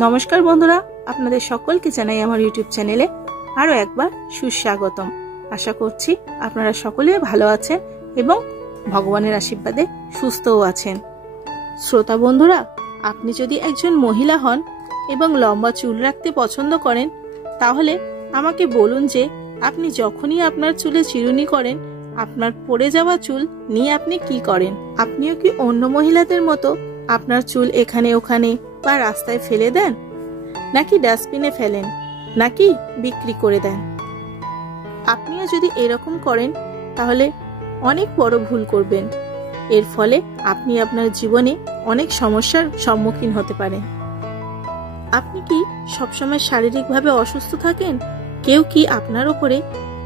নমস্কার বন্ধুরা, আপনাদের সকলকে জানাই আমার ইউটিউব চ্যানেলে আরো একবার সুস্বাগতম। আশা করছি আপনারা সকলে ভালো আছেন এবং ভগবানের আশীর্বাদে সুস্থও আছেন। শ্রোতা বন্ধুরা, আপনি যদি একজন মহিলা হন এবং লম্বা চুল রাখতে পছন্দ করেন, তাহলে আমাকে বলুন যে আপনি যখনই আপনার চুলে চিরুনি করেন, আপনার পড়ে যাওয়া চুল নিয়ে আপনি কি করেন। আপনিও কি অন্য মহিলাদের মতো আপনার চুল এখানে ওখানে বা রাস্তায় ফেলে দেন, নাকি ডাস্টবিনে ফেলেন, নাকি বিক্রি করে দেন? আপনিও যদি এরকম করেন তাহলে অনেক বড় ভুল করবেন। এর ফলে আপনি আপনার জীবনে অনেক সমস্যার সম্মুখীন হতে পারেন। আপনি কি সবসময় শারীরিকভাবে অসুস্থ থাকেন? কেউ কি আপনার উপরে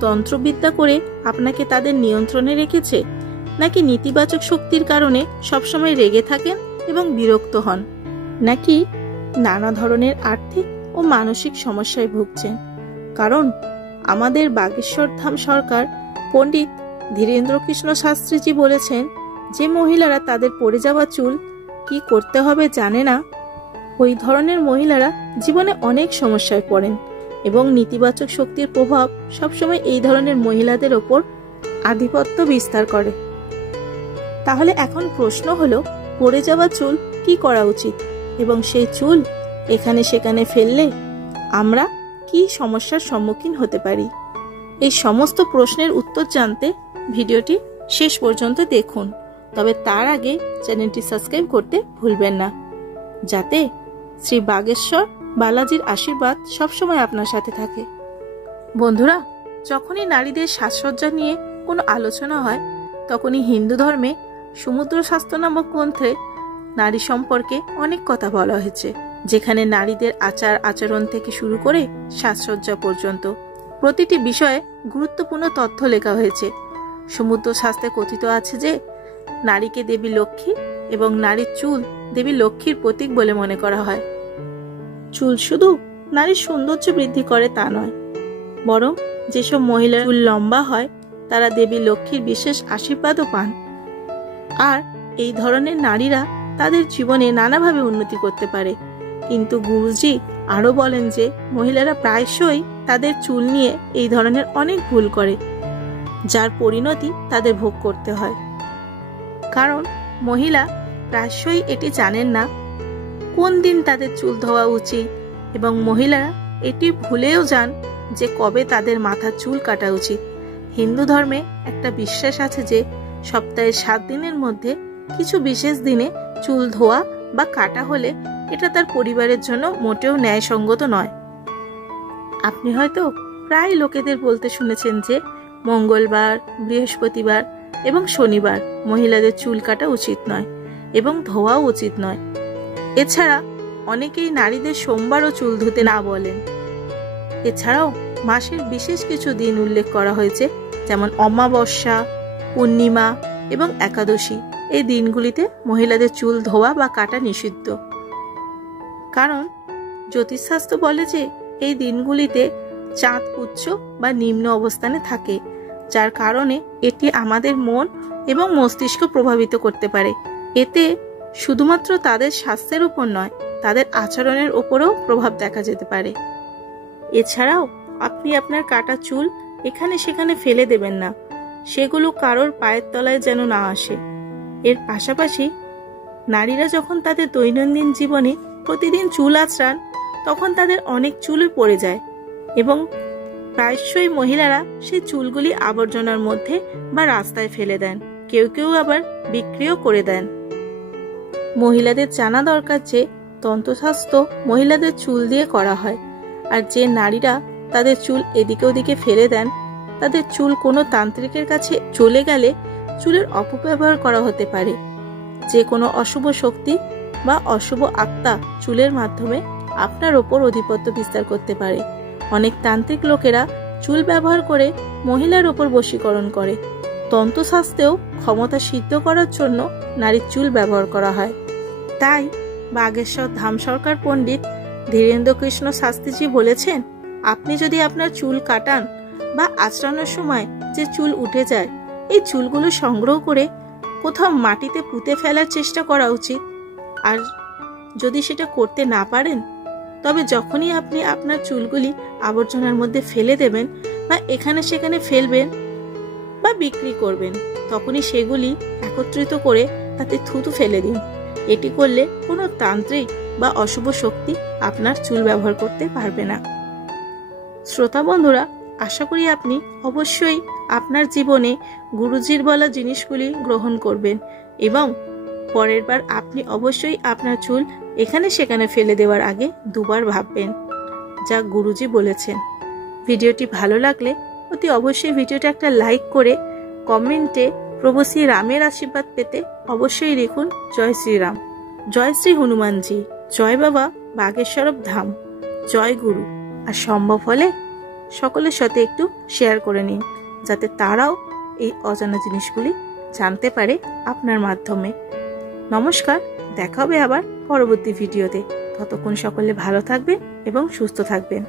তন্ত্রবিদ্যা করে আপনাকে তাদের নিয়ন্ত্রণে রেখেছে, নাকি নেতিবাচক শক্তির কারণে সবসময় রেগে থাকেন এবং বিরক্ত হন, নাকি নানা ধরনের আর্থিক ও মানসিক সমস্যায় ভুগছেন? কারণ আমাদের বাগেশ্বর ধাম সরকার পণ্ডিত ধীরেন্দ্রকৃষ্ণ শাস্ত্রীজি বলেছেন, যে মহিলারা তাদের পড়ে যাওয়া চুল কি করতে হবে জানে না, ওই ধরনের মহিলারা জীবনে অনেক সমস্যায় পড়েন এবং নেতিবাচক শক্তির প্রভাব সবসময় এই ধরনের মহিলাদের ওপর আধিপত্য বিস্তার করে। তাহলে এখন প্রশ্ন হলো, পড়ে যাওয়া চুল কি করা উচিত এবং সেই চুল এখানে সেখানে ফেললে আমরা কি সমস্যার সম্মুখীন হতে পারি? এই সমস্ত প্রশ্নের উত্তর জানতে ভিডিওটি শেষ পর্যন্ত দেখুন। তবে তার আগে চ্যানেলটি সাবস্ক্রাইব করতে ভুলবেন না, যাতে শ্রী বাগেশ্বর বালাজির আশীর্বাদ সবসময় আপনার সাথে থাকে। বন্ধুরা, যখনই নারীদের সাজসজ্জা নিয়ে কোনো আলোচনা হয়, তখনই হিন্দু ধর্মে সমুদ্র শাস্ত্র নামক গ্রন্থে নারী সম্পর্কে অনেক কথা বলা হয়েছে, যেখানে নারীদের আচার আচরণ থেকে শুরু করে সাজসজ্জা পর্যন্ত প্রতিটি বিষয়ে গুরুত্বপূর্ণ তথ্য লেখা হয়েছে। সমুদ্র শাস্ত্রে কথিত আছে যে নারীকে দেবী লক্ষ্মী এবং নারীর চুল দেবী লক্ষ্মীর প্রতীক বলে মনে করা হয়। চুল শুধু নারীর সৌন্দর্য বৃদ্ধি করে তা নয়, বরং যেসব মহিলার চুল লম্বা হয় তারা দেবী লক্ষ্মীর বিশেষ আশীর্বাদও পান। আর এই ধরনের নারীরা তাদের জীবনে নানাভাবে উন্নতি করতে পারে। কিন্তু গুরুজি আরো বলেন যে মহিলারা প্রায়শই তাদের চুল নিয়ে এই ধরনের অনেক ভুল করে, যার পরিণতি তাদের ভোগ করতে হয়। কারণ মহিলা প্রায়শই এটি জানেন না কোন দিন তাদের চুল ধোয়া উচিত, এবং মহিলারা এটি ভুলেও যান যে কবে তাদের মাথার চুল কাটা উচিত। হিন্দু ধর্মে একটা বিশ্বাস আছে যে সপ্তাহের 7 দিনের মধ্যে কিছু বিশেষ দিনে চুল ধোয়া বা কাটা হলে এটা তার পরিবারের জন্য মোটেও ন্যায়সঙ্গত নয়। আপনি হয়তো প্রায় লোকেদের বলতে শুনেছেন যে মঙ্গলবার, বৃহস্পতিবার এবং শনিবার মহিলাদের চুল কাটা উচিত নয় এবং ধোয়াও উচিত নয়। এছাড়া অনেকেই নারীদের সোমবারও চুল ধুতে না বলেন। এছাড়াও মাসের বিশেষ কিছু দিন উল্লেখ করা হয়েছে, যেমন অমাবস্যা, পূর্ণিমা এবং একাদশী। এই দিনগুলিতে মহিলাদের চুল ধোয়া বা কাটা নিষিদ্ধ। কারণ জ্যোতিষশাস্ত্র বলে যে এই দিনগুলিতে চাঁদ উচ্চ বা নিম্ন অবস্থানে থাকে, যার কারণে এটি আমাদের মন এবং মস্তিষ্ক প্রভাবিত করতে পারে। এতে শুধুমাত্র তাদের স্বাস্থ্যের উপর নয়, তাদের আচরণের উপরও প্রভাব দেখা যেতে পারে। এছাড়াও আপনি আপনার কাটা চুল এখানে সেখানে ফেলে দেবেন না, সেগুলো কারোর পায়ের তলায় যেন না আসে। এর পাশাপাশি নারীরা যখন তাদের দৈনন্দিন জীবনে প্রতিদিন চুল আঁচড়ান, তখন তাদের অনেক চুলই পড়ে যায় এবং প্রায়শই মহিলারা সেই চুলগুলি আবর্জনার মধ্যে বা রাস্তায় ফেলে দেন, কেউ কেউ আবার বিক্রিও করে দেন। মহিলাদের জানা দরকার যে তন্ত্রশাস্ত্র মহিলাদের চুল দিয়ে করা হয়, আর যে নারীরা তাদের চুল এদিকে ওদিকে ফেলে দেন, তাদের চুল কোনো তান্ত্রিকের কাছে চলে গেলে চুলের অপব্যবহার করা হতে পারে। যে কোনো অশুভ শক্তি বা অশুভ আত্মা চুলের মাধ্যমে আপনার ওপর আধিপত্য বিস্তার করতে পারে। অনেক তান্ত্রিক লোকেরা চুল ব্যবহার করে মহিলার ওপর বশীকরণ করে। তন্ত্রশাস্ত্রেও ক্ষমতা সিদ্ধ করার জন্য নারীর চুল ব্যবহার করা হয়। তাই বাগেশ্বর ধাম সরকার পণ্ডিত ধীরেন্দ্রকৃষ্ণ শাস্ত্রীজি বলেছেন, আপনি যদি আপনার চুল কাটান বা আঁচড়ানোর সময় যে চুল উঠে যায়, এই চুলগুলো সংগ্রহ করে কোথাও মাটিতে পুঁতে ফেলার চেষ্টা করা উচিত। আর যদি সেটা করতে না পারেন, তবে যখনই আপনি আপনার চুলগুলি আবর্জনার মধ্যে ফেলে দেবেন বা এখানে সেখানে ফেলবেন বা বিক্রি করবেন, তখনই সেগুলি একত্রিত করে তাতে থুতু ফেলে দিন। এটি করলে কোনো তান্ত্রিক বা অশুভ শক্তি আপনার চুল ব্যবহার করতে পারবে না। শ্রোতা বন্ধুরা, আশা করি আপনি অবশ্যই আপনার জীবনে গুরুজির বলা জিনিসগুলি গ্রহণ করবেন এবং পরের বার আপনি অবশ্যই আপনার চুল এখানে সেখানে ফেলে দেওয়ার আগে দুবার ভাববেন, যা গুরুজি বলেছেন। ভিডিওটি ভালো লাগলে অতি অবশ্যই ভিডিওটা একটা লাইক করে কমেন্টে প্রভু শ্রী রামের আশীর্বাদ পেতে অবশ্যই লিখুন জয় শ্রীরাম, জয় শ্রী হনুমানজি, জয় বাবা বাগেশ্বরব ধাম, জয় গুরু। আর সম্ভব হলে সকলের সাথে একটু শেয়ার করে নিন, যাতে তারাও এই অজানা জিনিসগুলি জানতে পারে আপনার মাধ্যমে। নমস্কার, দেখা হবে আবার পরবর্তী ভিডিওতে। ততক্ষণ সকলে ভালো থাকবেন এবং সুস্থ থাকবেন।